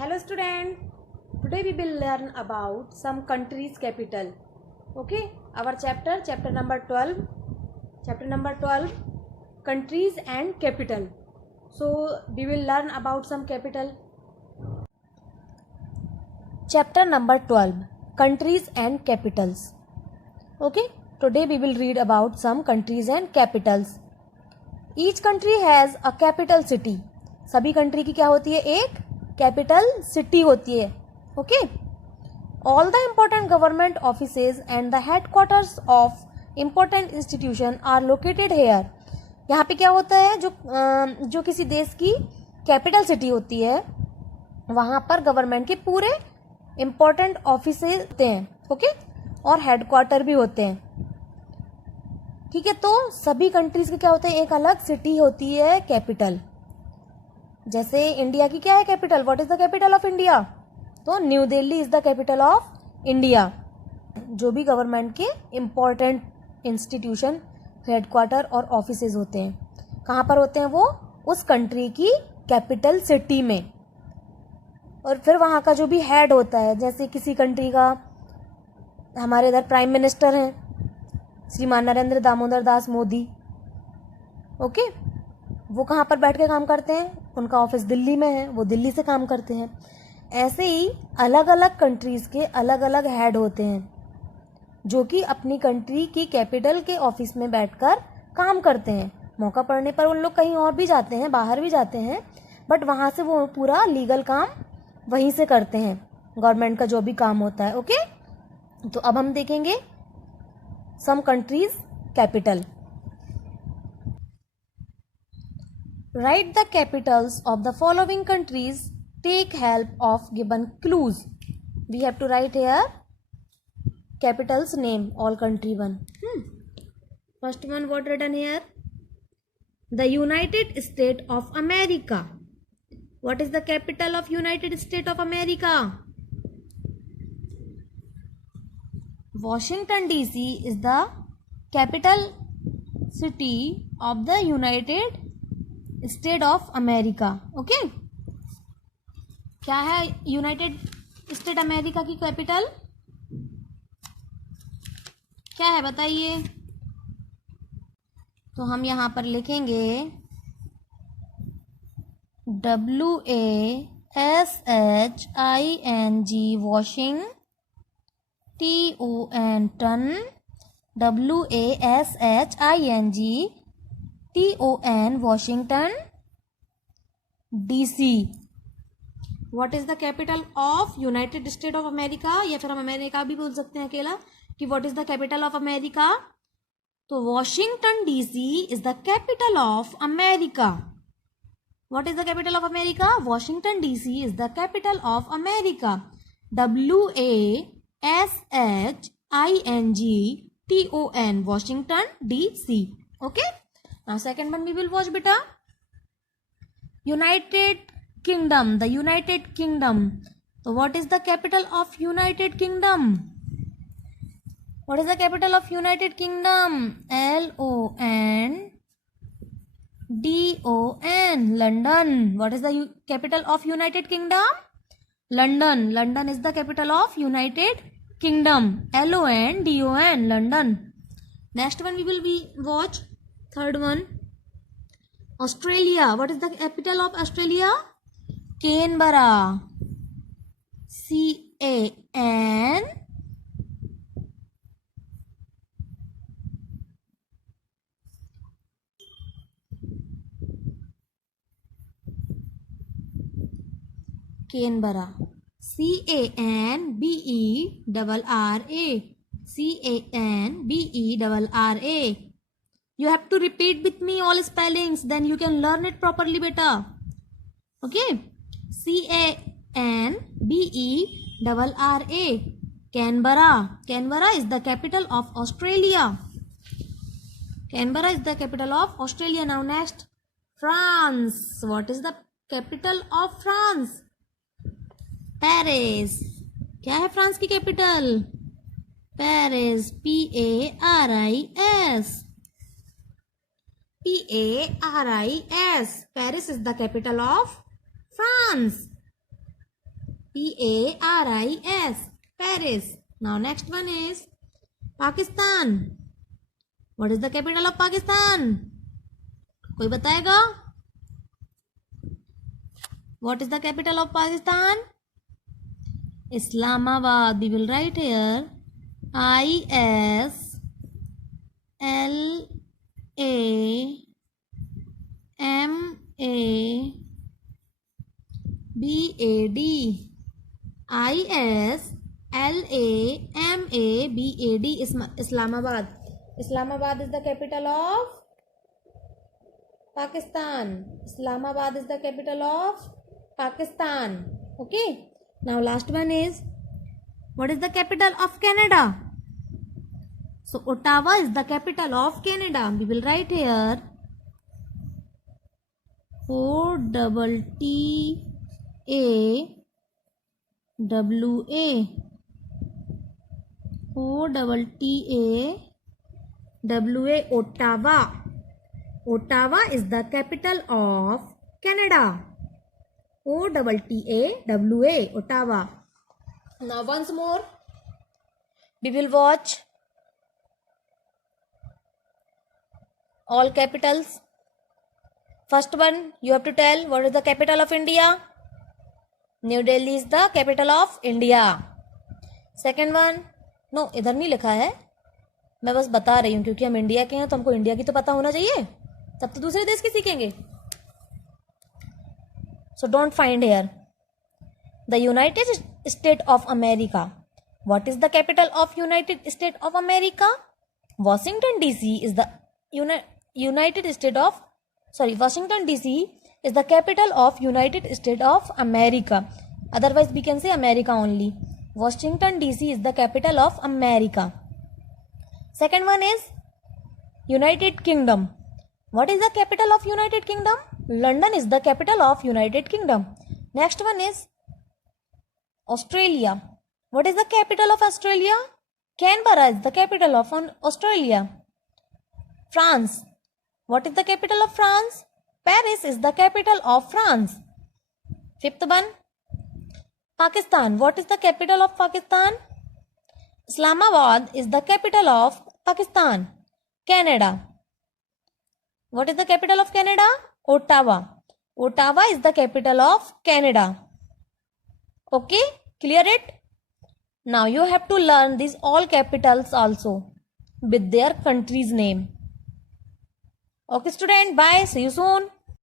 Hello student, today we will learn about some countries capital. Okay, our chapter number 12, countries and capital. So we will learn about some capital. Chapter number 12, countries and capitals. Okay, today we will read about some countries and capitals. Each country has a capital city. सभी country की क्या होती है? एक capital city होती है. Okay, all the important government offices and the headquarters of important institution are located here. यहाँ पे क्या होता है? जो किसी देश की कैपिटल सिटी होती है वहाँ पर गवर्नमेंट के पूरे इम्पोर्टेंट ऑफिसेज होते हैं. ओके, और हेडक्वार्टर भी होते हैं. ठीक है, तो सभी कंट्रीज के क्या होते हैं? एक अलग सिटी होती है कैपिटल. जैसे इंडिया की क्या है capital? What is the capital of India? तो New Delhi is the capital of India. जो भी गवर्नमेंट के इम्पोर्टेंट इंस्टीट्यूशन, हेडक्वार्टर और ऑफिसेज होते हैं, कहाँ पर होते हैं? वो उस कंट्री की कैपिटल सिटी में. और फिर वहाँ का जो भी हेड होता है, जैसे किसी कंट्री का हमारे इधर प्राइम मिनिस्टर हैं श्रीमान नरेंद्र दामोदर दास मोदी. ओके, वो कहाँ पर बैठ के काम करते हैं? उनका ऑफिस दिल्ली में है, वो दिल्ली से काम करते हैं. ऐसे ही अलग अलग कंट्रीज़ के अलग अलग हेड होते हैं जो कि अपनी कंट्री की कैपिटल के ऑफिस में बैठकर काम करते हैं. मौका पड़ने पर उन लोग कहीं और भी जाते हैं, बाहर भी जाते हैं, बट वहाँ से वो पूरा लीगल काम वहीं से करते हैं, गवर्नमेंट का जो भी काम होता है. ओके, तो अब हम देखेंगे some countries capital. Write the capitals of the following countries. Take help of given clues. We have to write here capitals name, all country one. First one, what written here? The United States of America. What is the capital of United States of America? Washington DC is the capital city of the United state of America. Okay, क्या है United state America की capital? क्या है बताइए? तो हम यहाँ पर लिखेंगे WASHING washing, TON WASHING Washington DC. What is the capital of United States of America? या फिर हम अमेरिका भी बोल सकते हैं अकेला कि what is the capital of America? तो Washington DC is the capital of America. What is the capital of America? Washington DC is the capital of America. WASHING Washington DC. Okay. Now second one we will watch beta. United Kingdom. The United Kingdom. So what is the capital of United Kingdom? What is the capital of United Kingdom? LONDON. London. What is the capital of United Kingdom? London. London is the capital of United Kingdom. LONDON. London. Next one we will watch. Third one, Australia. What is the capital of Australia? Canberra. CAN Canberra. CANBERRA. You have to repeat with me all spellings, then you can learn it properly beta. Okay, CANBERRA. Canberra. Canberra is the capital of Australia. Canberra is the capital of Australia. Now next, France. What is the capital of France? Paris. क्या है France की capital? Paris. PARIS. Paris. Paris is the capital of France. Paris. Paris. Now next one is Pakistan. What is the capital of Pakistan? कोई बताएगा? What is the capital of Pakistan? Islamabad. We will write here Islamabad. Islamabad. Islamabad is the capital of Pakistan. Islamabad is the capital of Pakistan. Okay. Now last one is, what is the capital of Canada? So Ottawa is the capital of Canada. We will write here OTTAWA. Ottawa. Ottawa is the capital of Canada. OTTAWA. Ottawa. Now once more we will watch all capitals. First one, you have to tell what is the capital of India. New Delhi is the capital of India. Second one, no, इधर नहीं लिखा है, मैं बस बता रही हूँ क्योंकि हम इंडिया के हैं तो हमको इंडिया की तो पता होना चाहिए, तब तो दूसरे देश की सीखेंगे. So don't find here. The United States of America. What is the capital of United States of America? Washington DC is the Washington DC is the capital of United States of America. Otherwise we can say America only. Washington DC is the capital of America. Second one is United Kingdom. What is the capital of United Kingdom? London is the capital of United Kingdom. Next one is Australia. What is the capital of Australia? Canberra is the capital of Australia. France. What is the capital of France? Paris is the capital of France. Fifth one, Pakistan. What is the capital of Pakistan? Islamabad is the capital of Pakistan. Canada. What is the capital of Canada? Ottawa. Ottawa is the capital of Canada. Okay, clear it? Now you have to learn these all capitals also with their country's name. Okay student, bye, see you soon.